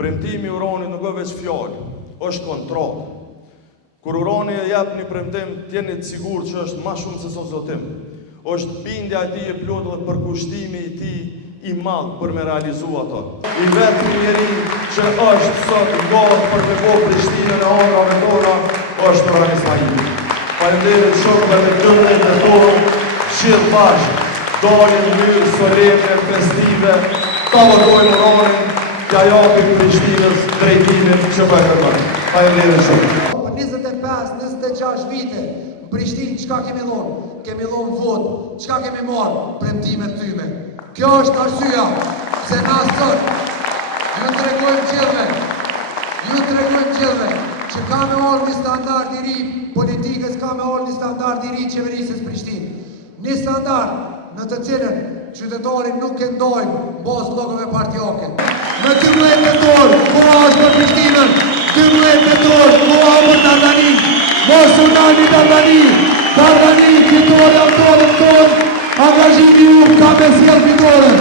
Premtimi i uranit nuk është veç fjalë, është kontroll. Kur urani e jep një premtim, t'jeni të sigurt që është më shumë se zotim. Është bindja e tij e plotë dhe përkushtimi i tij i madh për me realizu ato. I vetmi njeri që është sot gati për të bërë Prishtinën e ëndrave tona është Orhan Ismaili. Faleminderit shokëve me dëmën e tonë, gjithë bashkë, dalin në mënyrë solemne, festive, ta votojnë Orhanin, t'ja japim Prishtinës drejtimin që po e kërkon. Faleminderit shumë. 25-26 vite, në Prishtinë çka kemi dhonë? Kemi dhonë votë, çka kemi marrë? Premtimet tyme. Kjo është arsyeja pse na sot ju tregojmë gjithëve që ka me ardhur një standard i ri politikës, ka me ardhur një standard i ri qeverisës Prishtinë. Një standard në të cilën qytetarit nuk e ndojnë bazë llogave partijake. Në 12 tetor, koha është për Prishtinën. 12 tetor, koha për Dardani. Mos u ndani Dardani. Dardani, fitore autorit tonë. Angazhimi ju ka me sjellë fitore.